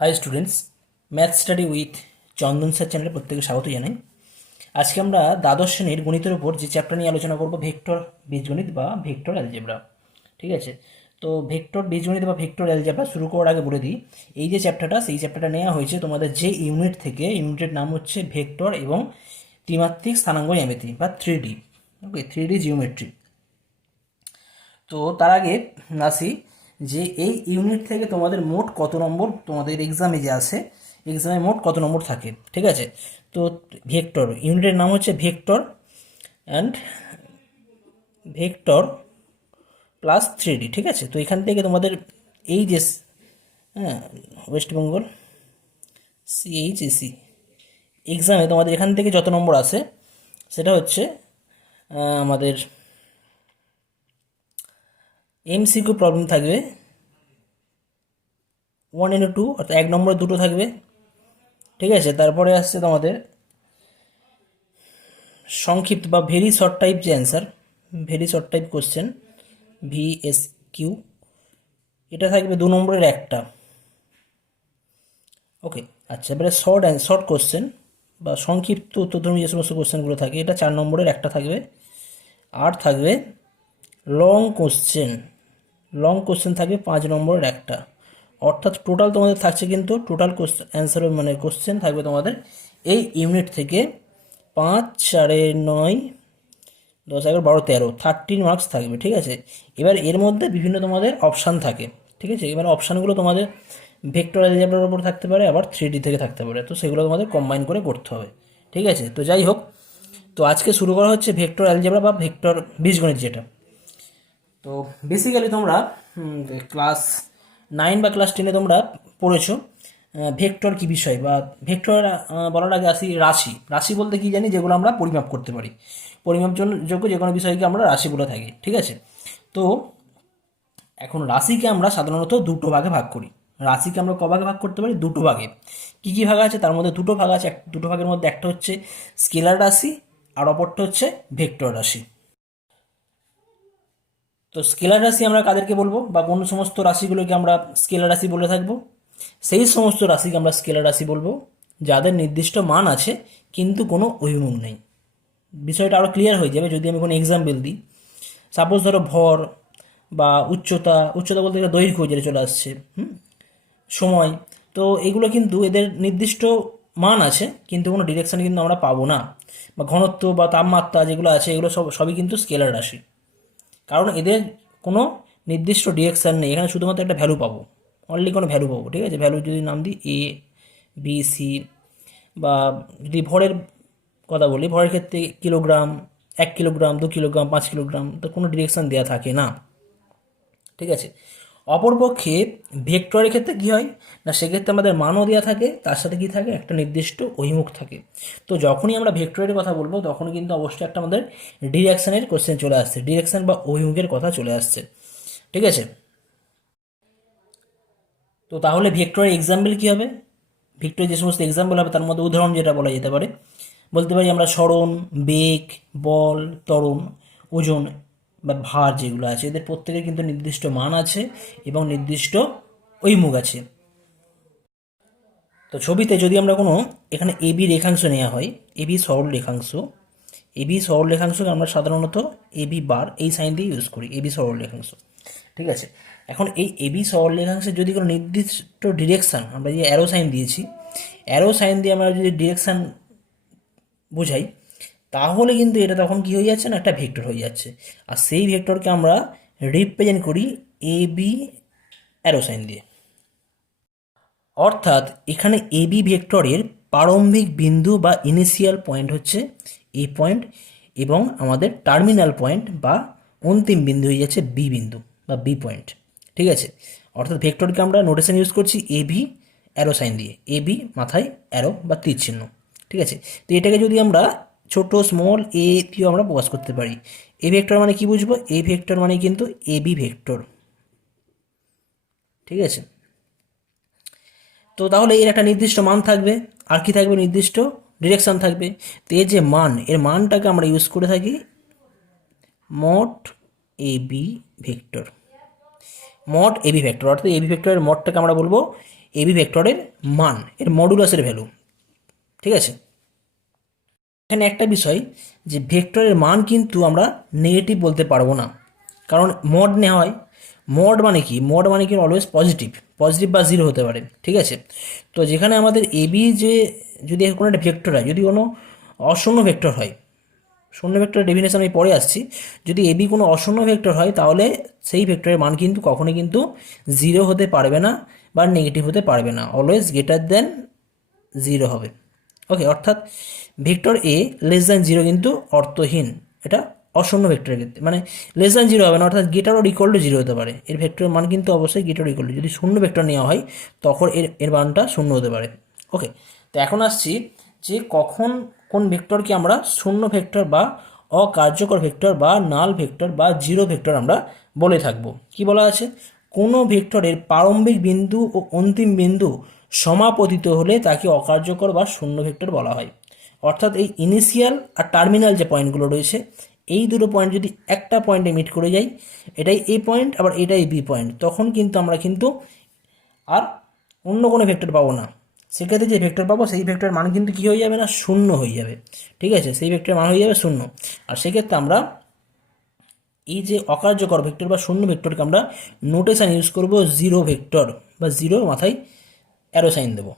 High students, math study with Chandan sir চ্যানেলে প্রত্যেকে স্বাগত জানাই। আজকে আমরা দ্বাদশ শ্রেণীর গণিতের উপর যে চ্যাপ্টার নিয়ে আলোচনা করব, ভেক্টর বীজগণিত বা ভেক্টর অ্যালজেব্রা। ঠিক আছে, তো ভেক্টর বীজগণিত বা ভেক্টর অ্যালজেব্রা শুরু করার আগে বলে দিই, এই যে চ্যাপ্টারটা, সেই চ্যাপ্টারটা নেওয়া হয়েছে তোমাদের যে ইউনিট থেকে। ইউনিটের নাম হচ্ছে ভেক্টর এবং ত্রিমাত্রিক স্থানাঙ্ক জ্যামিতি বা 3D। ওকে, 3D জিওমেট্রি। তো তার আগে আসি যে এই ইউনিট থেকে তোমাদের মোট কত নম্বর তোমাদের এক্সামে যে আসে, এক্সামে মোট কত নম্বর থাকে। ঠিক আছে, তো ভেক্টর ইউনিটের নাম হচ্ছে vector and vector plus 3D। ঠিক আছে, তো এখান থেকে তোমাদের এই যে হ্যাঁ ওয়েস্ট বেঙ্গল সিএইচএসি এক্সামে তোমাদের এখান থেকে যত নম্বর আসে সেটা হচ্ছে আমাদের এমসিকিউ প্রবলেম থাকবে 1 into 2, অর্থাৎ 1 নম্বরে 2টো থাকবে। ঠিক আছে, তারপরে আসছে তোমাদের সংক্ষিপ্ত বা ভেরি শর্ট টাইপ যে answer, very short type question, VSQ, এটা থাকবে 2 নম্বরের একটা। ওকে, আচ্ছা, এবারে শর্ট কোশ্চেন বা সংক্ষিপ্ত উত্তরধর্মী যে সমস্ত কোশ্চেনগুলো থাকে, এটা 4 নম্বরের একটা থাকবে। আর থাকবে লং কোশ্চেন, লং কোশ্চেন থাকবে 5 নম্বরের একটা। অর্থাৎ টোটাল তোমাদের থাকছে কিন্তু টোটাল কোশ্চেন অ্যান্সার মানে কোশ্চেন থাকবে তোমাদের এই ইউনিট থেকে 5, 4, 9, 10, 11, 12, 13, 13 মার্কস থাকবে। ঠিক আছে, এবার এর মধ্যে বিভিন্ন তোমাদের অপশান থাকে। ঠিক আছে, এবার অপশানগুলো তোমাদের ভেক্টর অ্যালজেব্রার উপর থাকতে পারে, আবার 3D থেকে থাকতে পারে, তো সেগুলো তোমাদের কম্বাইন করে করতে হবে। ঠিক আছে, তো যাই হোক, তো আজকে শুরু করা হচ্ছে ভেক্টর অ্যালজেব্রা বা ভেক্টর বীজগণিত যেটা। তো বেসিক্যালি তোমরা ক্লাস 9 বা ক্লাস 10-এ তোমরা পড়েছো ভেক্টর কি বিষয়, বা ভেক্টর বলার আগে আসি রাশি। রাশি বলতে কি জানি, যেগুলো আমরা পরিমাপ করতে পারি, পরিমাপ যোগ্য যে কোনো বিষয়কে আমরা রাশি বলে থাকি। ঠিক আছে, তো এখন রাশিকে আমরা সাধারণত দুটো ভাগে ভাগ করি। রাশিকে আমরা কভাগে ভাগ করতে পারি? দুটো ভাগে। কি কি ভাগ আছে? তার মধ্যে দুটো ভাগ আছে। দুটো ভাগের মধ্যে একটা হচ্ছে স্কেলার রাশি আর অপরটা হচ্ছে ভেক্টর রাশি। তো স্কেলার রাশি আমরা কাদেরকে বলবো, বা কোন সমস্ত রাশিগুলোকে আমরা স্কেলার রাশি বলে থাকবো? সেই সমস্ত রাশিকে আমরা স্কেলার রাশি বলবো যাদের নির্দিষ্ট মান আছে কিন্তু কোনো অভিমুখ নেই। বিষয়টা আরও ক্লিয়ার হয়ে যাবে যদি আমি কোনো এক্সাম্পল দিই। সাপোজ ধরো ভর বা উচ্চতা, উচ্চতা বলতে গেলে দৈর্ঘ্য যেটা চলে আসছে, সময়, তো এগুলো কিন্তু এদের নির্দিষ্ট মান আছে কিন্তু কোনো ডিরেকশন কিন্তু আমরা পাবো না। বা ঘনত্ব বা তাপমাত্রা যেগুলো আছে, এগুলো সবই কিন্তু স্কেলার রাশি, কারণ এদের কোনো নির্দিষ্ট ডিরেকশান নেই। এখানে শুধুমাত্র একটা ভ্যালু পাবো, অনলি কোনো ভ্যালু পাবো। ঠিক আছে, ভ্যালু যদি নাম দিই A, B, C, বা যদি ভরের কথা বলি, ভরের ক্ষেত্রে কিলোগ্রাম, 1 কিলোগ্রাম, 2 কিলোগ্রাম, 5 কিলোগ্রাম, তো কোনো ডিরেকশান দেওয়া থাকে না। ঠিক আছে, অপরপক্ষে ভেক্টরের ক্ষেত্রে কী হয় না, সেক্ষেত্রে আমাদের মানও দেওয়া থাকে, তার সাথে কী থাকে, একটা নির্দিষ্ট অভিমুখ থাকে। তো যখনই আমরা ভেক্টরের কথা বলবো তখন কিন্তু অবশ্যই একটা আমাদের ডিরেকশানের কোশ্চেন চলে আসছে, ডিরেকশান বা অভিমুখের কথা চলে আসছে। ঠিক আছে, তো তাহলে ভেক্টরের এক্সাম্পল কী হবে? ভেক্টরের যে সমস্ত এক্সাম্পল হবে তার মধ্যে উদাহরণ যেটা বলা যেতে পারে, বলতে পারি আমরা সরণ, বেগ, বল, ত্বরণ, ওজন বা ভার যেগুলো আছে, এদের প্রত্যেকের কিন্তু নির্দিষ্ট মান আছে এবং নির্দিষ্ট অভিমুখ আছে। তো ছবিতে যদি আমরা কোনো এখানে এবি রেখাংশ নেওয়া হয়, এবি সরল রেখাংশ, এবি সরল রেখাংশকে আমরা সাধারণত এবি বার এই সাইন দিয়ে ইউজ করি, এবি সরল রেখাংশ। ঠিক আছে, এখন এই এবি সরল রেখাংশের যদি কোনো নির্দিষ্ট ডিরেকশান, আমরা যে অ্যারো সাইন দিয়েছি, অ্যারো সাইন দিয়ে আমরা যদি ডিরেকশান বোঝাই, তাহলে কিন্তু এটা তখন কী হয়ে যাচ্ছে না, একটা ভেক্টর হয়ে যাচ্ছে। আর সেই ভেক্টরকে আমরা রিপ্রেজেন্ট করি এবি অ্যারো সাইন দিয়ে। অর্থাৎ এখানে এবি ভেক্টরের প্রারম্ভিক বিন্দু বা ইনিশিয়াল পয়েন্ট হচ্ছে এই পয়েন্ট, এবং আমাদের টার্মিনাল পয়েন্ট বা অন্তিম বিন্দু হয়ে যাচ্ছে বি বিন্দু বা বি পয়েন্ট। ঠিক আছে, অর্থাৎ ভেক্টরকে আমরা নোটেশন ইউজ করছি এবি অ্যারো সাইন দিয়ে, এবি মাথায় অ্যারো বা তীর চিহ্ন। ঠিক আছে, তো এটাকে যদি আমরা ছোট স্মল এ দিয়েও আমরা প্রকাশ করতে পারি। এ ভেক্টর মানে কি বুঝবো? এ ভেক্টর মানে কিন্তু এবি ভেক্টর। ঠিক আছে, তো তাহলে এর একটা নির্দিষ্ট মান থাকবে, আর কি থাকবে? নির্দিষ্ট ডিরেকশান থাকবে। তো এর যে মান, এর মানটাকে আমরা ইউজ করে থাকি mod AB vector. Mod AB vector, অর্থাৎ এবি ভেক্টরের মডটাকে আমরা বলবো এবি ভেক্টরের মান, এর মডুলাসের ভ্যালু। ঠিক আছে, এখানে একটা বিষয় যে ভেক্টরের মান কিন্তু আমরা নেগেটিভ বলতে পারবো না, কারণ মড নেওয়া হয়। মড মানে কি? মড মানে কি অলওয়েজ পজিটিভ, পজিটিভ বা জিরো হতে পারে। ঠিক আছে, তো যেখানে আমাদের এবি যে যদি কোনো একটা ভেক্টর হয়, যদি কোনো অশূন্য ভেক্টর হয়, শূন্য ভেক্টরের ডেফিনেশন আমি পরে আসছি, যদি এবি কোনো অশূন্য ভেক্টর হয় তাহলে সেই ভেক্টরের মান কিন্তু কখনোই কিন্তু জিরো হতে পারবে না বা নেগেটিভ হতে পারবে না, অলওয়েজ গ্রেটার দেন জিরো হবে। ওকে, অর্থাৎ ভেক্টর এ লেস দ্যান জিরো কিন্তু অর্থহীন, এটা অশূন্য ভেক্টরের ক্ষেত্রে, মানে লেস দ্যান জিরো হবে না, অর্থাৎ greater or equal to zero হতে পারে। এর ভেক্টরের মান কিন্তু অবশ্যই গ্রেটার ইকুয়াল টু, যদি শূন্য ভেক্টর নেওয়া হয় তখন এর মানটা শূন্য হতে পারে। ওকে, তো এখন আসছি যে কখন কোন ভেক্টরকে আমরা শূন্য ভেক্টর বা অকার্যকর ভেক্টর বা নাল ভেক্টর বা জিরো ভেক্টর আমরা বলে থাকবো। কি বলা আছে? কোনো ভেক্টরের প্রারম্ভিক বিন্দু ও অন্তিম বিন্দু সমাপতিত হলে তাকে অকার্যকর বা শূন্য ভেক্টর বলা হয়। অর্থাৎ এই ইনিশিয়াল আর টার্মিনাল যে পয়েন্টগুলো রয়েছে, এই দুটো পয়েন্ট যদি একটা পয়েন্টে মিট করে যায়, এটাই এ পয়েন্ট আবার এটাই বি পয়েন্ট, তখন কিন্তু আমরা কিন্তু আর অন্য কোনো ভেক্টর পাবো না। সেক্ষেত্রে যে ভেক্টর পাবো সেই ভেক্টরের মান কিন্তু কী হয়ে যাবে না, শূন্য হয়ে যাবে। ঠিক আছে, সেই ভেক্টরের মান হয়ে যাবে শূন্য। আর সেক্ষেত্রে আমরা এই যে অকার্যকর ভেক্টর বা শূন্য ভেক্টরকে আমরা নোটেশন ইউজ করব জিরো ভেক্টর, বা জিরো মাথায় অ্যারো সাইন দেব।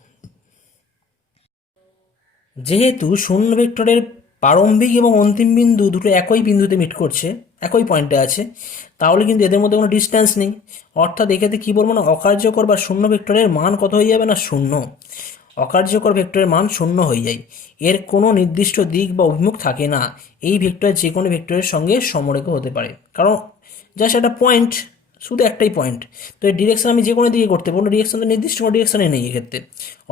যেহেতু শূন্য ভেক্টরের প্রারম্ভিক এবং অন্তিম বিন্দু দুটো একই বিন্দুতে মিট করছে, একই পয়েন্টে আছে, তাহলে কিন্তু এদের মধ্যে কোনো ডিস্ট্যান্স নেই। অর্থাৎ এক্ষেত্রে কী বলবো না, অকার্যকর বা শূন্য ভেক্টরের মান কত হয়ে যাবে না, শূন্য। অকার্যকর ভেক্টরের মান শূন্য হয়ে যায়, এর কোনো নির্দিষ্ট দিক বা অভিমুখ থাকে না। এই ভেক্টর যে কোনো ভেক্টরের সঙ্গে সমরেখ হতে পারে, কারণ জাস্ট একটা পয়েন্ট, শুধু একটাই পয়েন্ট। তো এর ডিরেকশন আমি যে কোনো দিকে করতে পারবো, ডিরেকশন তো নির্দিষ্ট কোনো ডিরেকশানে নেই এক্ষেত্রে।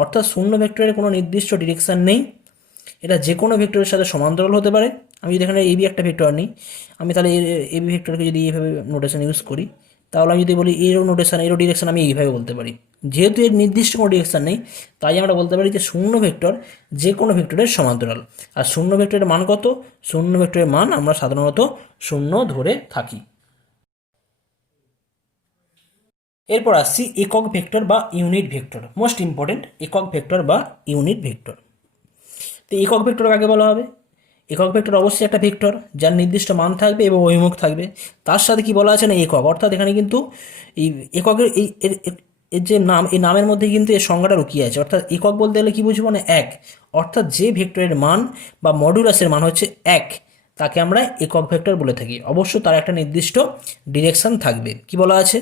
অর্থাৎ শূন্য ভেক্টরের কোনো নির্দিষ্ট ডিরেকশান নেই, এটা যে কোনো ভেক্টরের সাথে সমান্তরাল হতে পারে। আমি যদি এখানে এবি একটা ভেক্টর নিই, আমি তাহলে এবি ভেক্টরকে যদি এইভাবে নোটেশন ইউজ করি, তাহলে আমি যদি বলি এরও নোটেশন, এরও ডিরেকশন আমি এইভাবে বলতে পারি। যেহেতু এর নির্দিষ্ট কোনো ডিরেকশন নেই, তাই আমরা বলতে পারি যে শূন্য ভেক্টর যে কোনো ভেক্টরের সমান্তরাল। আর শূন্য ভেক্টরের মান কত? শূন্য ভেক্টরের মান আমরা সাধারণত শূন্য ধরে থাকি। এরপর আসছি একক ভেক্টর বা ইউনিট ভেক্টর, মোস্ট ইম্পর্টেন্ট, একক ভেক্টর বা ইউনিট ভেক্টর। তো একক ভেক্টর কাকে বলা হবে? একক ভেক্টর অবশ্যই একটা ভেক্টর যার নির্দিষ্ট মান থাকবে এবং অভিমুখ থাকবে, তার সাথে কি বলা আছে না একক। অর্থাৎ এখানে কিন্তু এই এককের এই এর যে নাম, এই নামের মধ্যে কিন্তু এর সংজ্ঞাটা লুকিয়ে আছে। অর্থাৎ একক বলতে গেলে কি বুঝবো না, এক। অর্থাৎ যে ভেক্টরের মান বা মডুলাসের মান হচ্ছে এক, তাকে আমরা একক ভেক্টর বলে থাকি। অবশ্য তার একটা নির্দিষ্ট ডিরেকশন থাকবে। কি বলা আছে?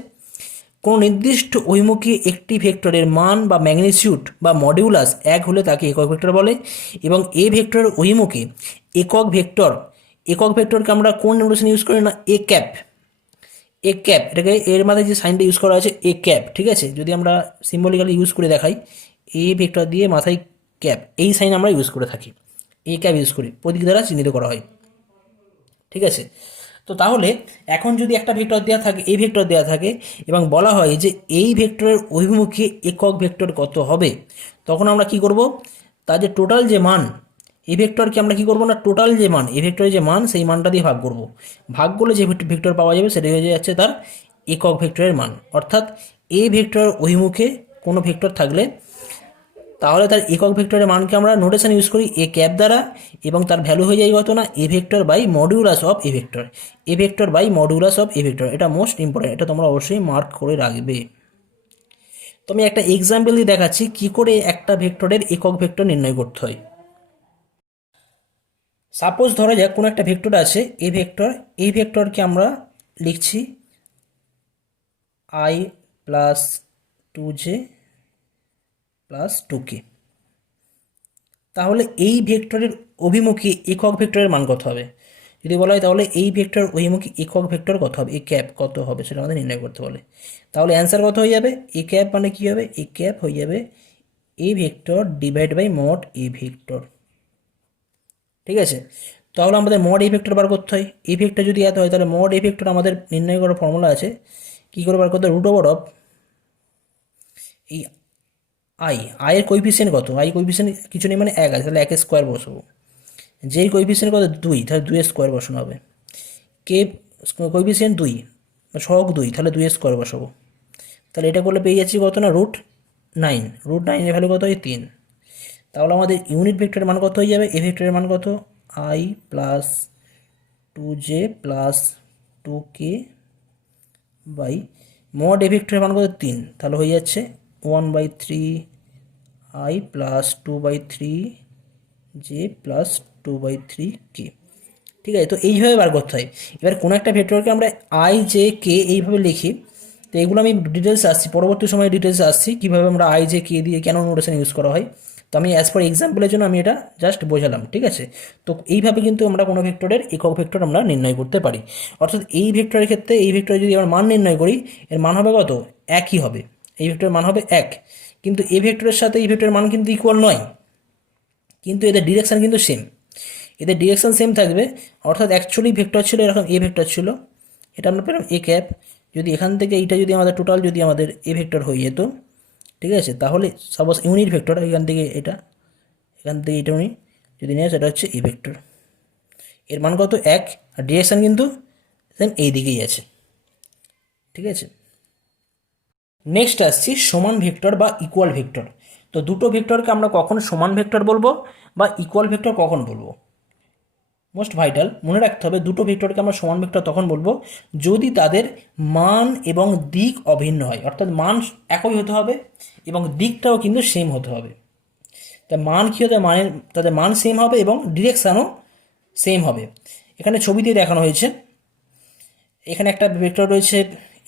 কোনো নির্দিষ্ট অভিমুখী একটি ভেক্টরের মান বা ম্যাগনিটিউড বা মডিউলাস এক হলে তাকে একক ভেক্টর বলে। এবং এ ভেক্টরের অভিমুখে একক ভেক্টরকে আমরা কোন নোটেশন ইউজ করি না, এ ক্যাপ। এ ক্যাপ, এটাকে এর মাঝে যে সাইনটা ইউজ করা আছে এ ক্যাপ। ঠিক আছে, যদি আমরা সিম্বলিক্যালি ইউজ করে দেখাই, এ ভেক্টর দিয়ে মাথায় ক্যাপ, এই সাইন আমরা ইউজ করে থাকি, এ ক্যাপ ইউজ করি, প্রতীক দ্বারা চিহ্নিত করা হয়। ঠিক আছে, তো তাহলে এখন যদি একটা ভেক্টর দেওয়া থাকে, এই ভেক্টর দেওয়া থাকে, এবং বলা হয় যে এই ভেক্টরের অভিমুখে একক ভেক্টর কত হবে, তখন আমরা কি করব, তার যে টোটাল যে মান, এই ভেক্টরকে আমরা কি করব না, টোটাল যে মান, এই ভেক্টরের যে মান, সেই মানটা দিয়ে ভাগ করব। ভাগ করলে যে ভেক্টর পাওয়া যাবে সেটাই হয়ে যাচ্ছে তার একক ভেক্টরের মান। অর্থাৎ এই ভেক্টরের অভিমুখে কোনো ভেক্টর থাকলে তাহলে তার একক ভেক্টরের মানকে আমরা নোটেশন ইউজ করি এ ক্যাপ দ্বারা, এবং তার ভ্যালু হয়ে যায় কত না, A vector by modulus of A vector, A vector by modulus of A vector. এটা মোস্ট ইম্পর্টেন্ট, এটা তোমরা অবশ্যই মার্ক করে রাখবে। তো আমি একটা এক্সাম্পল দিয়ে দেখাচ্ছি কি করে একটা ভেক্টরের একক ভেক্টর নির্ণয় করতে হয়। সাপোজ ধরা যাক কোনো একটা ভেক্টর আছে এ ভেক্টর, এই ভেক্টরকে আমরা লিখছি I plus 2j plus 2k। তাহলে এই ভেক্টরের অভিমুখী একক ভেক্টরের মান কত হবে? যদি বলা হয় তাহলে এই ভেক্টর অভিমুখী একক ভেক্টর কত হবে, এ ক্যাপ কত হবে, সেটা আমাদের নির্ণয় করতে বলে। তাহলে অ্যান্সার কত হয়ে যাবে, এ ক্যাপ মানে কী হবে, এ ক্যাপ হয়ে যাবে A vector divide by mod A vector. ঠিক আছে, তাহলে আমাদের মড এ ভেক্টর বার করতে হয়। এ ভেক্টর যদি এত হয় তাহলে মড এ ভেক্টর আমাদের নির্ণয় করার ফর্মুলা আছে, কী করে বার করতে, রুট ওভার অফ এই আয়ের কোইফিসিয়েন্ট কত, আই কোইফিসিয়েন্ট কিছু নেই মানে এক আছে, তাহলে একের স্কোয়ার বসাবো। যেই কোইফিসিয়েন্ট কত, 2, তাহলে 2 এর স্কোয়ার বসানো হবে। কে কোইফিসিয়েন্ট 2, সহগ 2, তাহলে 2 এর স্কোয়ার বসাবো। তাহলে এটা করলে পেয়ে যাচ্ছি কত না, রুট 9 এর ভ্যালু কত হয় 3। তাহলে আমাদের ইউনিট ভেক্টরের মান কত হয়ে যাবে, এ ভেক্টরের মান কত I plus 2j plus 2k by mod A ভেক্টরের মান কত 3, তাহলে হয়ে যাচ্ছে 1/3 I plus 2/3j plus 2/3k। ঠিক আছে, তো এইভাবে বার করতে হয়। এবার কোনো একটা ভেক্টরকে আমরা I J K এইভাবে লিখি, তো এগুলো আমি ডিটেলস আসছি, পরবর্তী সময়ে ডিটেলস আসছি কীভাবে আমরা I J K দিয়ে কেন নোটেশন ইউজ করা হয়। তো আমি অ্যাজ পার এক্সাম্পলের জন্য আমি এটা জাস্ট বোঝালাম। ঠিক আছে, তো এইভাবে কিন্তু আমরা কোনো ভেক্টরের একক ভেক্টর আমরা নির্ণয় করতে পারি। অর্থাৎ এই ভেক্টরের ক্ষেত্রে এই ভেক্টরে যদি আমরা মান নির্ণয় করি, এর মান হবে কত, একই হবে, এই ভেক্টরের মান হবে 1। কিন্তু এই ভেক্টরের সাথে এই ভেক্টরের মান কিন্তু ইকুয়াল নয়, কিন্তু এদের ডিরেকশান কিন্তু সেম, এদের ডিরেকশান সেম থাকবে। অর্থাৎ অ্যাকচুয়ালি ভেক্টর ছিল এরকম, এ ভেক্টর ছিল, এটা আমরা পেলাম এ ক্যাপ। যদি এখান থেকে এইটা যদি আমাদের টোটাল যদি আমাদের এ ভেক্টর হয়ে যেত, ঠিক আছে, তাহলে সাপোজ ইউনিট ভেক্টর এখান থেকে এটা, এখান থেকে এটা উনি যদি নিয়ে সেটা হচ্ছে এ ভেক্টর, এর মান কত 1, আর ডিরেকশান কিন্তু সেম এই দিকেই আছে। ঠিক আছে, নেক্সট আসছি সমান ভেক্টর বা ইকুয়াল ভেক্টর। তো দুটো ভেক্টরকে আমরা কখন সমান ভেক্টর বলবো বা ইকুয়াল ভেক্টর কখন বলবো, মোস্ট ভাইটাল মনে রাখতে হবে, দুটো ভেক্টরকে আমরা সমান ভেক্টর তখন বলবো যদি তাদের মান এবং দিক অভিন্ন হয়, অর্থাৎ মান একই হতে হবে এবং দিকটাও কিন্তু সেম হতে হবে। তা মান কী হতে, মানের তাদের মান সেম হবে এবং ডিরেকশানও সেম হবে। এখানে ছবিতে দেখানো হয়েছে, এখানে একটা ভেক্টর রয়েছে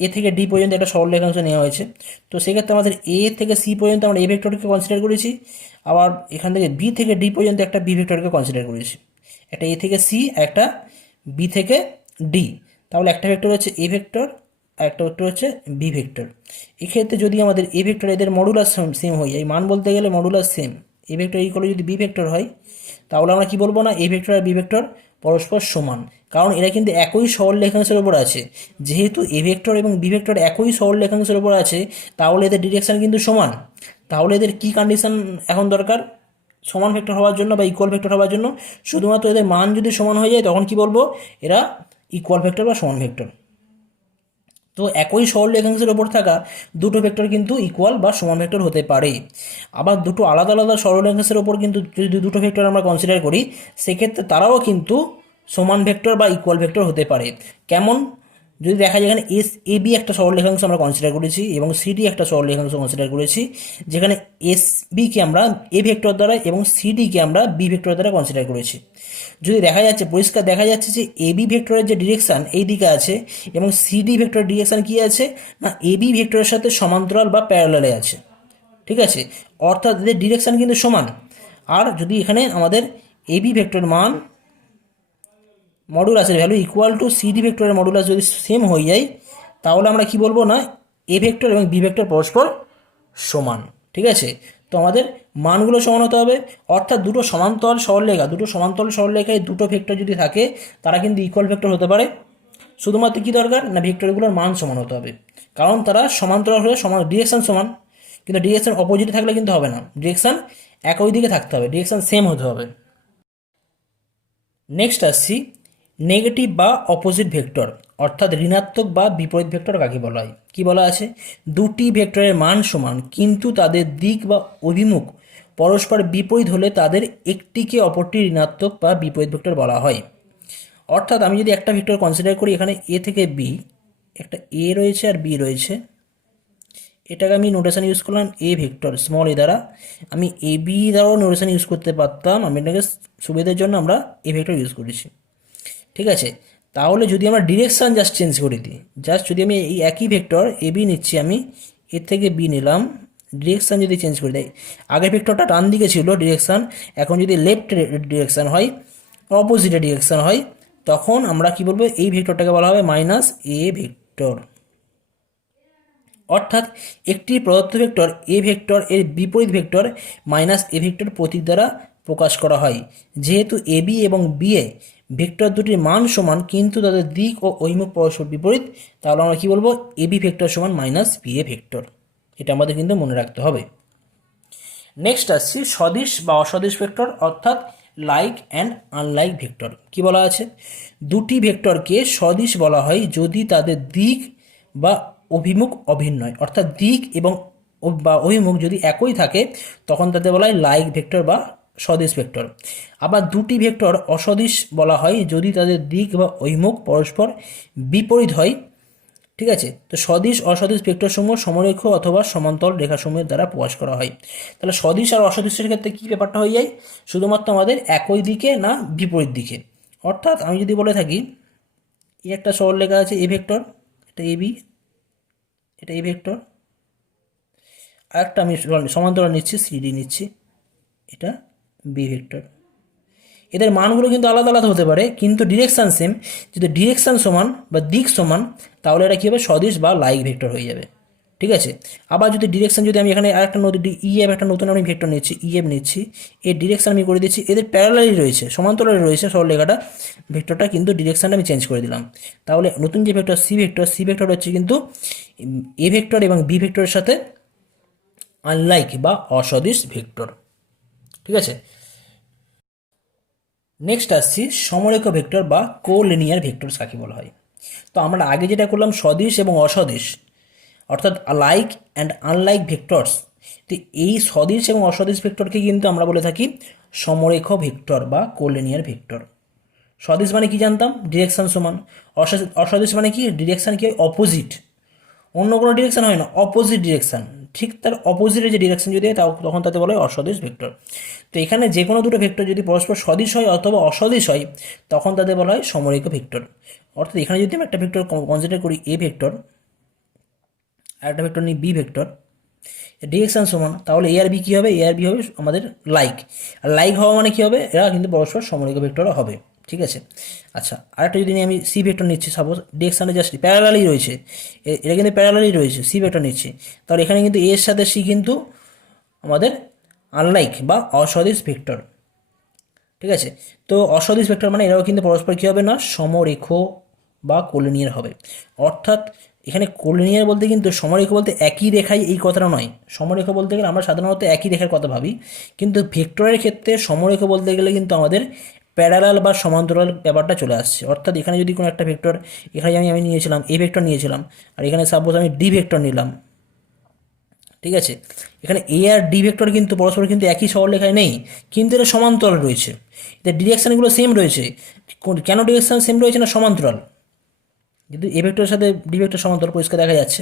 এ থেকে ডি পর্যন্ত একটা সরল রেখাংশ নেওয়া হয়েছে। তো সেক্ষেত্রে আমাদের এ থেকে সি পর্যন্ত আমরা এ ভেক্টরকে কনসিডার করেছি, আবার এখান থেকে বি থেকে ডি পর্যন্ত একটা বি ভেক্টরকে কনসিডার করেছি, একটা এ থেকে সি, একটা বি থেকে ডি। তাহলে একটা ভেক্টর হচ্ছে এ ভেক্টর আর একটা ভেক্টর হচ্ছে বি ভেক্টর। এক্ষেত্রে যদি আমাদের এ ভেক্টর এদের মডুলাস সেম হয়ে যায়, মান বলতে গেলে modulus same, A vector equal যদি বি ভেক্টর হয়, তাহলে আমরা কি বলবো না, এ ভেক্টর আর বি ভেক্টর পরস্পর সমান, কারণ এরা কিন্তু একই সরল রেখাংশের উপর আছে। যেহেতু এ ভেক্টর এবং বি ভেক্টর একই সরল রেখাংশের উপর আছে, তাহলে এদের ডিরেকশন কিন্তু সমান। তাহলে এদের কি কন্ডিশন এখন দরকার সমান ভেক্টর হওয়ার জন্য বা ইকুয়াল ভেক্টর হওয়ার জন্য, শুধুমাত্র এদের মান যদি সমান হয়ে যায় তখন কি বলবো, এরা ইকুয়াল ভেক্টর বা সমান ভেক্টর। তো একই সরল রেখাংশের ওপর থাকা দুটো ভেক্টর কিন্তু ইকুয়াল বা সমান ভেক্টর হতে পারে। আবার দুটো আলাদা আলাদা সরল রেখাংশের ওপর কিন্তু যদি দুটো ভেক্টর আমরা কনসিডার করি, সেক্ষেত্রে তারাও কিন্তু সমান ভেক্টর বা ইকুয়াল ভেক্টর হতে পারে। কেমন, যদি দেখা যায় এখানে এস এ বি একটা সরল রেখাংশ আমরা কনসিডার করেছি এবং সিডি একটা সরল রেখাংশ কনসিডার করেছি, যেখানে এস বিকে আমরা এ ভেক্টর দ্বারা এবং সিডিকে আমরা বি ভেক্টর দ্বারা কনসিডার করেছি। যদি দেখা যাচ্ছে, পরিষ্কার দেখা যাচ্ছে যে এ বি ভেক্টরের যে ডিরেকশান এই দিকে আছে এবং সিডি ভেক্টরের ডিরেকশান কী আছে না, এ বি ভেক্টরের সাথে সমান্তরাল বা প্যারালালে আছে। ঠিক আছে, অর্থাৎ এদের ডিরেকশান কিন্তু সমান। আর যদি এখানে আমাদের এ বি ভেক্টরের মান মডুলাসের ভ্যালু ইকুয়াল টু সিডি ভেক্টরের মডুলাস যদি সেম হয়ে যায়, তাহলে আমরা কি বলবো না, এ ভেক্টর এবং বি ভেক্টর পরস্পর সমান। ঠিক আছে, তো আমাদের মানগুলো সমান হতে হবে, অর্থাৎ দুটো সমান্তরাল সরলরেখা, দুটো সমান্তরাল সরলরেখায় দুটো ভেক্টর যদি থাকে তারা কিন্তু ইকুয়াল ভেক্টর হতে পারে। শুধুমাত্র কী দরকার না, ভেক্টরগুলোর মান সমান হতে হবে, কারণ তারা সমান্তরাল হলে সমান ডিরেকশান সমান। কিন্তু ডিরেকশান অপোজিটে থাকলে কিন্তু হবে না, ডিরেকশান একই দিকে থাকতে হবে, ডিরেকশান সেম হতে হবে। নেক্সট আসছি নেগেটিভ বা অপোজিট ভেক্টর, অর্থাৎ ঋণাত্মক বা বিপরীত ভেক্টর কাকে বলা হয়। কি বলা আছে, দুটি ভেক্টরের মান সমান কিন্তু তাদের দিক বা অভিমুখ পরস্পর বিপরীত হলে তাদের একটিকে অপরটি ঋণাত্মক বা বিপরীত ভেক্টর বলা হয়। অর্থাৎ আমি যদি একটা ভেক্টর কনসিডার করি, এখানে এ থেকে বি, একটা এ রয়েছে আর বি রয়েছে, এটাকে আমি নোটেশন ইউজ করলাম এ ভেক্টর স্মল এ দ্বারা, আমি এ বি দ্বারাও নোটেশন ইউজ করতে পারতাম, আমি এটাকে সুবিধার জন্য আমরা এ ভেক্টর ইউজ করেছি। ঠিক আছে, তাহলে যদি আমরা ডিরেকশান জাস্ট চেঞ্জ করে দিই, জাস্ট যদি আমি এই একই ভেক্টর এ বি নিচ্ছি, আমি এ থেকে বি নিলাম, ডিরেকশান যদি চেঞ্জ করে দেয়, আগের ভেক্টরটা ডান দিকে ছিল ডিরেকশান, এখন যদি লেফট ডিরেকশান হয়, অপোজিটে ডিরেকশান হয়, তখন আমরা কি বলবো, এই ভেক্টরটাকে বলা হবে মাইনাস এ ভেক্টর। অর্থাৎ একটি প্রদত্ত ভেক্টর এ ভেক্টর এর বিপরীত ভেক্টর মাইনাস এ ভেক্টর প্রতীক দ্বারা প্রকাশ করা হয়। যেহেতু এ বি এবং বি এ ভেক্টর দুটির মান সমান কিন্তু তাদের দিক ও অভিমুখ পরস্পর বিপরীত, তাহলে আমরা কি বলবো, এ বি ভেক্টর সমান মাইনাস বি এ ভেক্টর। এটা আমাদের কিন্তু মনে রাখতে হবে। নেক্সট আসছি সদিশ বা অসদিশ ভেক্টর, অর্থাৎ লাইক অ্যান্ড আনলাইক ভেক্টর। কি বলা আছে, দুটি ভেক্টরকে সদিশ বলা হয় যদি তাদের দিক বা অভিমুখ অভিন্ন হয়, অর্থাৎ দিক এবং বা অভিমুখ যদি একই থাকে তখন তাদের বলা হয় লাইক ভেক্টর বা সদিশ ভেক্টর। আবার দুটি ভেক্টর অসদিশ বলা হয় যদি তাদের দিক বা অভিমুখ পরস্পর বিপরীত হয়। ঠিক আছে, তো সদিশ অসদিশ ভেক্টরসমূহ সমরেখ অথবা সমান্তরাল রেখাসমূহের দ্বারা প্রকাশ করা হয়। তাহলে সদিশ আর অসদিশের ক্ষেত্রে কী ব্যাপারটা হয়ে যায়, শুধুমাত্র আমাদের একই দিকে না বিপরীত দিকে। অর্থাৎ আমি যদি বলে থাকি এই একটা সরল রেখা আছে এ ভেক্টর, এটা এ বি, এটা এ ভেক্টর, আর একটা আমি সমান্তরাল নিচ্ছি সিডি নিচ্ছি, এটা বি ভেক্টর। এদের মানগুলো কিন্তু আলাদা আলাদা হতে পারে কিন্তু ডিরেকশান সেম। যদি ডিরেকশান সমান বা দিক সমান তাহলে এটা কী হবে, সদিশ বা লাইক ভেক্টর হয়ে যাবে। ঠিক আছে, আবার যদি ডিরেকশান যদি আমি এখানে আরেকটা ইএফ একটা নতুন আমি ভেক্টর নিচ্ছি, ইএফ নিচ্ছি, এর ডিরেকশান আমি করে দিচ্ছি, এদের প্যারালালি রয়েছে, সমান্তরালে রয়েছে সরলরেখাটা, ভেক্টরটা কিন্তু ডিরেকশানটা আমি চেঞ্জ করে দিলাম। তাহলে নতুন যে ভেক্টর সি ভেক্টর হচ্ছে কিন্তু এ ভেক্টর এবং বি ভেক্টরের সাথে আনলাইক বা অসদিশ ভেক্টর। ঠিক আছে, নেক্সট আসছি সমরেখ ভেক্টর বা কোলিনিয়ার ভেক্টর কাকে বলা হয়। তো আমরা আগে যেটা করলাম সদিশ এবং অসদিশ, অর্থাৎ লাইক অ্যান্ড আনলাইক ভেক্টরস। তো এই সদিশ এবং অসদিশ ভেক্টরকে কিন্তু আমরা বলে থাকি সমরেখ ভেক্টর বা কোলিনিয়ার ভেক্টর। সদিশ মানে কি জানতাম, ডিরেকশন সমান। অসদিশ মানে কি, ডিরেকশন কি অপোজিট, অন্য কোনো ডিরেকশন হয় না, অপোজিট ডিরেকশন, ঠিক তার অপোজিটে যে ডিরেকশন যদি হয় তখন তাতে বলা হয় অসদিশ ভেক্টর। তো এখানে যে কোনো দুটো ভেক্টর যদি পরস্পর সদিশ হয় অথবা অসদিশ হয় তখন তাদের বলা হয় সমরেখ ভেক্টর। অর্থাৎ এখানে যদি আমি একটা ভেক্টর কনসিডার করি এ ভেক্টর আর একটা ভেক্টর নিই বি ভেক্টর, ডিরেকশন সমান, তাহলে এ আর বি কী হবে, এ আর বি হবে আমাদের লাইক। আর লাইক হওয়া মানে কী হবে, এরা কিন্তু পরস্পর সমরেখ ভেক্টর হবে। ঠিক আছে, আচ্ছা আরেকটা যদি আমি সি ভেক্টর নিচ্ছি, সাপোজ ডিরেকশানে জাস্ট প্যারালালি রয়েছে, এটা কিন্তু প্যারালালি রয়েছে, সি ভেক্টর নিচ্ছি, তাহলে এখানে কিন্তু এর সাথে সি কিন্তু আমাদের আনলাইক বা অসদিশ ভেক্টর। ঠিক আছে, তো অসদিশ ভেক্টর মানে এরাও কিন্তু পরস্পর কী হবে না, সমরেখ বা কোলিনিয়ার হবে। অর্থাৎ এখানে কোলিনিয়ার বলতে কিন্তু সমরেখ বলতে একই রেখায় এই কথাটা নয়। সমরেখ বলতে গেলে আমরা সাধারণত একই রেখার কথা ভাবি, কিন্তু ভেক্টরের ক্ষেত্রে সমরেখ বলতে গেলে কিন্তু আমাদের প্যারালাল বা সমান্তরাল ব্যাপারটা চলে আসছে। অর্থাৎ এখানে যদি কোনো একটা ভেক্টর, এখানে আমি নিয়েছিলাম এ ভেক্টর নিয়েছিলাম, আর এখানে সাপোজ আমি ডি ভেক্টর নিলাম। ঠিক আছে, এখানে এ আর ডি ভেক্টর কিন্তু পরস্পর কিন্তু একই সরলরেখায় নেই, কিন্তু এটা সমান্তরাল রয়েছে, এদের ডিরেকশানগুলো সেম রয়েছে। কেন ডিরেকশান সেম রয়েছে না, সমান্তরাল, কিন্তু এ ভেক্টরের সাথে ডি ভেক্টর সমান্তরাল পরিষ্কার দেখা যাচ্ছে,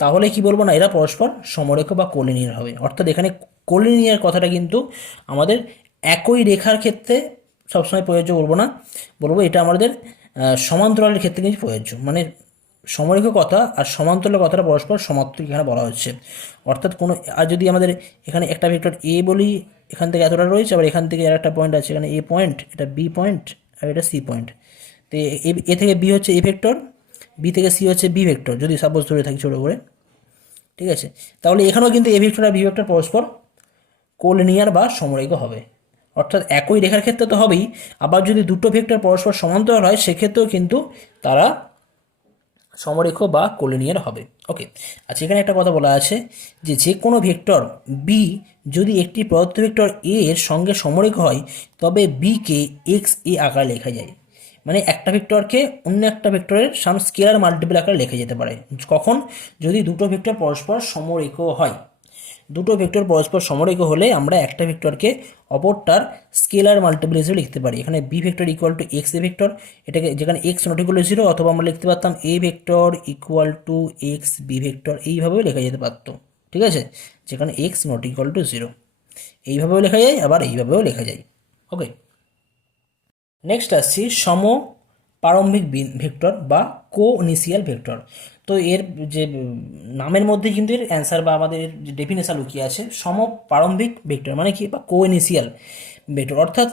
তাহলে কি বলবো না, এরা পরস্পর সমরেখ বা কোলিনিয়ার হবে। অর্থাৎ এখানে কোলিনিয়ার কথাটা কিন্তু আমাদের একই রেখার ক্ষেত্রে সবসময় প্রযোজ্য বলবো না, বলবো এটা আমাদের সমান্তরালের ক্ষেত্রে কিন্তু প্রযোজ্য। মানে সমরেখ কথা আর সমান্তরালের কথাটা পরস্পর সমার্থক এখানে বলা হচ্ছে। অর্থাৎ কোনো, আর যদি আমাদের এখানে একটা ভেক্টর এ বলি, এখান থেকে এতটা রয়েছে, আবার এখান থেকে আর একটা পয়েন্ট আছে, এখানে এ পয়েন্ট, এটা বি পয়েন্ট, আর এটা সি পয়েন্ট। তো এ থেকে বি হচ্ছে এ ভেক্টর, বি থেকে সি হচ্ছে বি ভেক্টর, যদি সাপোজ ধরে থাকি ছোটো করে। ঠিক আছে, তাহলে এখানেও কিন্তু এ ভেক্টর আর বি ভেক্টর পরস্পর কোলিনিয়ার বা সমরেখ হবে। অর্থাৎ একই রেখার ক্ষেত্রে তো হবেই, আবার যদি দুটো ভেক্টর পরস্পর সমান্তরাল হয় সেক্ষেত্রেও কিন্তু তারা সমরেখ বা কোলিনিয়ার হবে। ওকে, আচ্ছা এখানে একটা কথা বলা আছে যে যে কোনো ভেক্টর বি যদি একটি প্রদত্ত ভেক্টর এ এর সঙ্গে সমরেখ হয় তবে বিকে এক্স এ আকারে লেখা যায়। মানে একটা ভেক্টরকে অন্য একটা ভেক্টরের সাম স্কেলার মাল্টিপল আকারে লেখা যেতে পারে কখন, যদি দুটো ভেক্টর পরস্পর সমরেখ হয়। দুটো ভেক্টর পরস্পর সমরেখ হলে আমরা একটা ভেক্টরকে অপরটার স্কেলার মাল্টিপল হিসেবে লিখতে পারি। এখানে B vector equal to X A vector, এটাকে যেখানে X not equal to zero, অথবা আমরা লিখতে পারতাম A vector equal to X B vector, এইভাবেও লেখা যেতে পারতো। ঠিক আছে, যেখানে X not equal to zero, এইভাবেও লেখা যায়, আবার এইভাবেও লেখা যায়। ওকে, নেক্সট আসছি প্রারম্ভিক ভেক্টর বা কোইনিশিয়াল ভেক্টর। তো এর যে নামের মধ্যে কিন্তু এর অ্যান্সার বা আমাদের যে ডেফিনেশন লুকিয়ে আছে, প্রারম্ভিক ভেক্টর মানে কি, বা কোইনিশিয়াল ভেক্টর, অর্থাৎ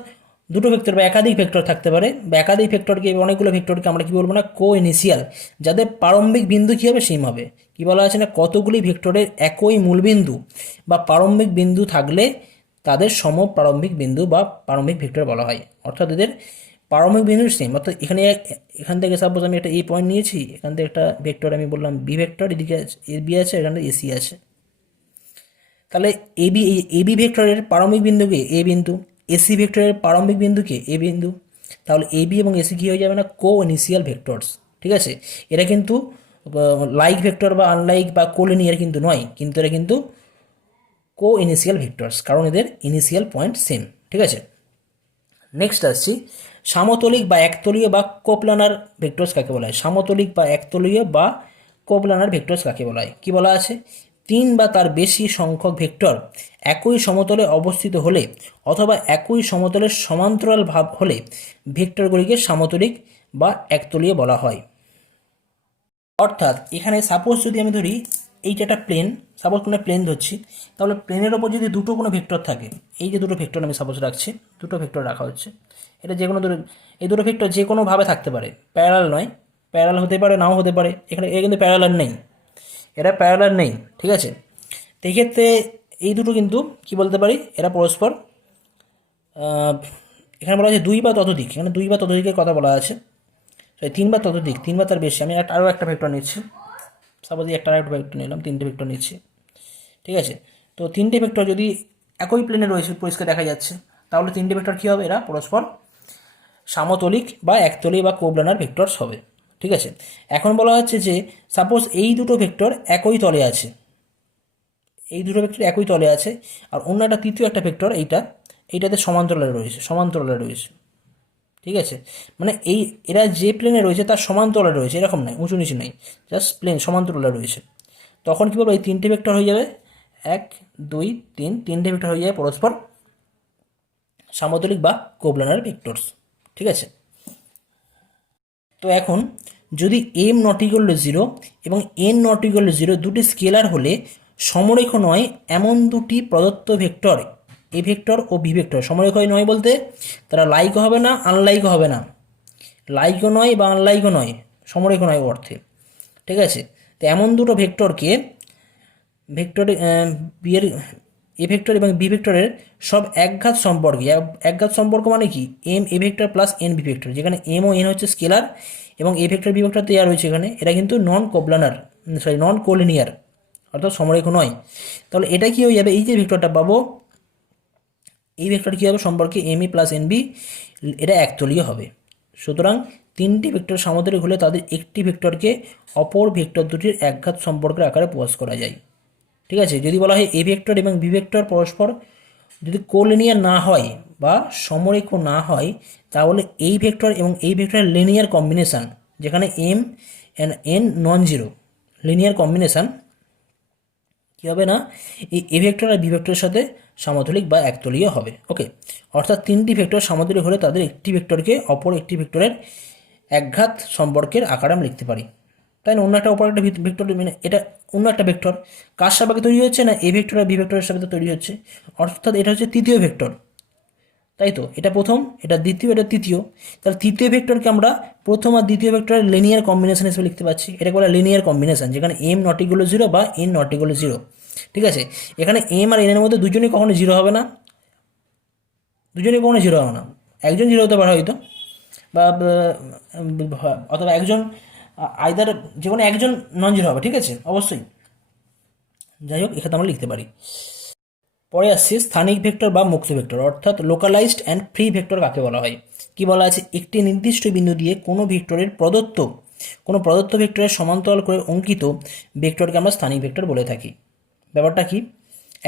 দুটো ভেক্টর বা একাধিক ভেক্টর থাকতে পারে, বা একাধিক ভেক্টরকে অনেকগুলো ভেক্টরকে আমরা কি বলবো না, কোইনিশিয়াল, যাদের প্রারম্ভিক বিন্দু কী হবে সেম হবে। কি বলা আছে না, কতগুলি ভেক্টরের একই মূলবিন্দু বা প্রারম্ভিক বিন্দু থাকলে তাদের প্রারম্ভিক বিন্দু বা প্রারম্ভিক ভেক্টর বলা হয়। অর্থাৎ এদের প্রারম্ভিক বিন্দু সেম। অর্থাৎ এখান থেকে সাপোজ আমি একটা এ পয়েন্ট নিয়েছি, এখান থেকে একটা ভেক্টর আমি বললাম বি ভেক্টর, এদিকে এর বি আছে, এখানে এসি আছে, তাহলে এবি ভেক্টরের প্রারম্ভিক বিন্দুকে এ বিন্দু, এসি ভেক্টরের প্রারম্ভিক বিন্দুকে এ বিন্দু, তাহলে এবি এবং এসি কী হয়ে যাবে না, কোইনিশিয়াল ভেক্টরস। ঠিক আছে, এরা কিন্তু লাইক ভেক্টর বা আনলাইক বা কোলিনিয়ার কিন্তু নয়, কিন্তু এরা কিন্তু কো ইনিশিয়াল ভেক্টরস, কারণ এদের ইনিশিয়াল পয়েন্ট সেম। ঠিক আছে, নেক্সট আসছি সমতলিক বা একতলীয় বা কোপ্লানার ভেক্টরস কাকে বলা হয়। সমতলিক বা একতলীয় বা কোপ্লানার ভেক্টরস কাকে বলা হয়, কি বলা আছে, তিন বা তার বেশি সংখ্যক ভেক্টর একই সমতলে অবস্থিত হলে অথবা একই সমতলের সমান্তরাল ভাব হলে ভেক্টরগুলিকে সমতলিক বা একতলীয় বলা হয়। অর্থাৎ এখানে সাপোজ যদি আমি ধরি এইটা একটা প্লেন, সাপোজ কোনো প্লেন ধরছি, তাহলে প্লেনের ওপর যদি দুটো কোনো ভেক্টর থাকে, এই যে দুটো ভেক্টর আমি সাপোজ রাখছি, দুটো ভেক্টর রাখা হচ্ছে, এটা যে কোনো দুটো, এই দুটো ভেক্টর যে কোনোভাবে থাকতে পারে, প্যারালাল নয়, প্যারালাল হতে পারে নাও হতে পারে, এখানে এ কিন্তু প্যারালাল নেই, এরা প্যারালাল নেই। ঠিক আছে, তো এই ক্ষেত্রে এই দুটো কিন্তু কি বলতে পারি, এরা পরস্পর এখানে বলা আছে দুই বা ততোধিক, এখানে দুই বা ততোধিকের কথা বলা আছে, তিন বা ততোধিক, তিন বা তার বেশি। আমি আরও একটা ভেক্টর নিচ্ছি, সাপোজ একটা আরেকটা ভেক্টর নিলাম, তিনটে ভেক্টর নিচ্ছি। ঠিক আছে, তো তিনটে ভেক্টর যদি একই প্লেনে রয়েছে, পরিষ্কার দেখা যাচ্ছে, তাহলে তিনটে ভেক্টর কী হবে, এরা পরস্পর সমতলিক বা একতলীয় বা কোপ্লানার ভেক্টরস হবে। ঠিক আছে, এখন বলা হচ্ছে যে সাপোজ এই দুটো ভেক্টর একই তলে আছে, এই দুটো ভেক্টর একই তলে আছে, আর অন্য একটা তৃতীয় একটা ভেক্টর এইটাতে সমান্তরালে রয়েছে, সমান্তরালে রয়েছে। ঠিক আছে, মানে এই এরা যে প্লেনে রয়েছে তার সমান্তরালে রয়েছে, এরকম নয় উঁচু নিচু নেই, জাস্ট প্লেন সমান্তরালে রয়েছে। তখন কী বলবো, এই তিনটে ভেক্টর হয়ে যাবে এক দুই তিন, তিনটে ভেক্টর হয়ে যাবে পরস্পর সমতলিক বা কোপ্লানার ভেক্টরস। ঠিক আছে, তো এখন যদি M not equal to zero এবং N not equal to zero দুটি স্কেলার হলে সমরেখ নয় এমন দুটি প্রদত্ত ভেক্টর এ ভেক্টর ও বি ভেক্টর, সমরেখ নয় বলতে তারা লাইকও হবে না আনলাইকও হবে না, লাইকও নয় বা আনলাইকও নয়, সমরেখ নয় অর্থে। ঠিক আছে, তো এমন দুটো ভেক্টরকে ভেক্টর বিয়ের এ ভেক্টর এবং বি ভেক্টরের সব একঘাত সম্পর্কে, একঘাত সম্পর্ক মানে কি, M A vector plus N B vector, যেখানে এম ও এন হচ্ছে স্কেলার এবং এ ভেক্টর বি ভেক্টর দেওয়া রয়েছে এখানে, এটা কিন্তু নন কোপ্লানার, সরি নন কোলিনিয়ার, অর্থাৎ সমরেখ নয়। তাহলে এটা কি হয়ে যাবে, এই যে ভেক্টরটা পাবো, এই ভেক্টর কী হবে সম্পর্কে M E plus N B, এটা একতলীয় হবে। সুতরাং তিনটি ভেক্টর সমতলে হলে তাদের একটি ভেক্টরকে অপর ভেক্টর দুটির একঘাত সম্পর্কের আকারে প্রকাশ করা যায়। ঠিক আছে, যদি বলা হয় এ ভেক্টর এবং বি ভেক্টর পরস্পর যদি কোলিনিয়ার না হয় বা সমরেখ না হয়, তাহলে এই ভেক্টর এবং এই ভেক্টরের লিনিয়ার কম্বিনেশান, যেখানে M and N non zero, linear combination কী হবে না, এই এ ভেক্টর আর বি ভেক্টরের সাথে সমতলিক বা একতলীয় হবে। ওকে, অর্থাৎ তিনটি ভেক্টর সমতলীয় হলে তাদের একটি ভেক্টরকে অপর একটি ভেক্টরের একঘাত সম্পর্কের আকারে আমরা লিখতে পারি। তাই না, অন্য একটা অপর একটা ভেক্টর, মানে এটা অন্য একটা ভেক্টর কার সাপেক্ষে তৈরি হচ্ছে না, এ ভেক্টর আর বি ভেক্টরের সাপেক্ষে তৈরি হচ্ছে, অর্থাৎ এটা হচ্ছে তৃতীয় ভেক্টর। তাই তো, এটা প্রথম, এটা দ্বিতীয়, এটা তৃতীয়, তাহলে তৃতীয় ভেক্টরকে আমরা প্রথম আর দ্বিতীয় ভেক্টরের লিনিয়ার কম্বিনেশন হিসেবে লিখতে পাচ্ছি, এটাকে বলে লিনিয়ার কম্বিনেশন, যেখানে M not equal to zero বা N not equal to zero. ঠিক আছে, এখানে এম আর এনের মধ্যে দুজনেই কখনো জিরো হবে না, দুজনেই কখনো জিরো হবে না, একজন জিরো হতে পারে হয়তো, বা অথবা একজন আইদার যে কোনো একজন নন জিরো হবে। ঠিক আছে, অবশ্যই, যাই হোক এখানে আমরা লিখতে পারি। পরে আসছে স্থানিক ভেক্টর বা মুক্ত ভেক্টর, অর্থাৎ লোকালাইজড অ্যান্ড ফ্রি ভেক্টর কাকে বলা হয়। কি বলা আছে, একটি নির্দিষ্ট বিন্দু দিয়ে কোনো ভেক্টরের কোনো প্রদত্ত ভেক্টরের সমান্তরাল করে অঙ্কিত ভেক্টরকে আমরা স্থানিক ভেক্টর বলে থাকি। ব্যাপারটা কি,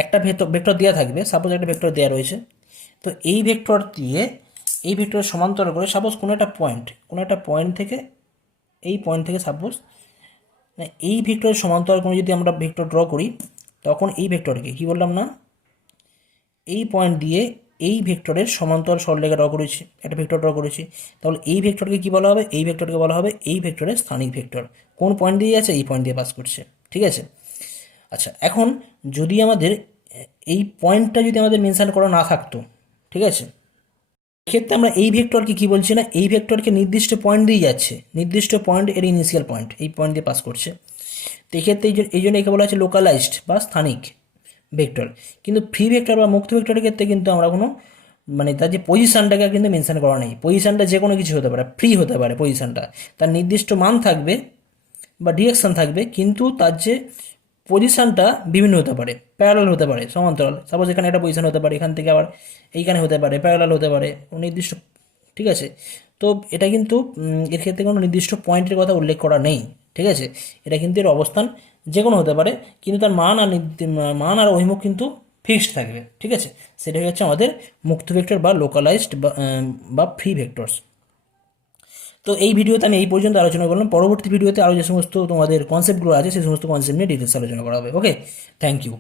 একটা ভেক্টর দেওয়া থাকবে, সাপোজ একটা ভেক্টর দেওয়া রয়েছে, তো এই ভেক্টর দিয়ে এই ভেক্টরের সমান্তরাল করে সাপোজ কোনো একটা পয়েন্ট থেকে, এই পয়েন্ট থেকে সাপোজ এই ভেক্টরের সমান্তরাল কোনো যদি আমরা ভেক্টর ড্র করি, তখন এই ভেক্টরকে কী বললাম না, এই পয়েন্ট দিয়ে এই ভেক্টরের সমান্তরাল সরলরেখা ড্র করেছি, একটা ভেক্টর ড্র করেছি, তাহলে এই ভেক্টরকে কী বলা হবে, এই ভেক্টরকে বলা হবে এই ভেক্টরের স্থানিক ভেক্টর। কোন পয়েন্ট দিয়ে আছে, এই পয়েন্ট দিয়ে পাস করছে। ঠিক আছে, আচ্ছা, এখন যদি আমাদের এই পয়েন্টটা যদি আমাদের মেনশন করা না থাকতো, ঠিক আছে, এক্ষেত্রে আমরা এই ভেক্টরকে কী বলছি না, এই ভেক্টরকে নির্দিষ্ট পয়েন্ট দিয়ে যাচ্ছে, নির্দিষ্ট পয়েন্ট এর ইনিশিয়াল পয়েন্ট, এই পয়েন্ট দিয়ে পাস করছে, তো এক্ষেত্রে এই জন্য একে বলা হচ্ছে লোকালাইজড বা স্থানিক ভেক্টর। কিন্তু ফ্রি ভেক্টর বা মুক্ত ভেক্টরের ক্ষেত্রে কিন্তু আমরা কোনো, মানে তার যে পজিশানটাকে কিন্তু মেনশন করা নেই, পজিশানটা যে কোনো কিছু হতে পারে, ফ্রি হতে পারে পজিশানটা, তার নির্দিষ্ট মান থাকবে বা ডিরেকশান থাকবে, কিন্তু তার যে পজিশানটা বিভিন্ন হতে পারে, প্যারালাল হতে পারে, সমান্তরাল, সাপোজ এখানে একটা পজিশান হতে পারে, এখান থেকে আবার এইখানে হতে পারে, প্যারালাল হতে পারে নির্দিষ্ট। ঠিক আছে, তো এটা কিন্তু এর ক্ষেত্রে কোনো নির্দিষ্ট পয়েন্টের কথা উল্লেখ করা নেই, ঠিক আছে, এটা কিন্তু এর অবস্থান যে কোনো হতে পারে, কিন্তু তার মান আর অভিমুখ কিন্তু ফিক্সড থাকবে। ঠিক আছে, সেটাই হচ্ছে আমাদের মুক্ত ভেক্টর বা লোকালাইজড বা ফ্রি ভেক্টরস। তো এই ভিডিওতে আমি এই পর্যন্ত আলোচনা করলাম। পরবর্তী ভিডিওতে আরও যে সমস্ত তোমাদের কনসেপ্টগুলো আছে সেই সমস্ত কনসেপ্ট নিয়ে ডিটেলস আলোচনা করা হবে। ওকে, থ্যাংক ইউ।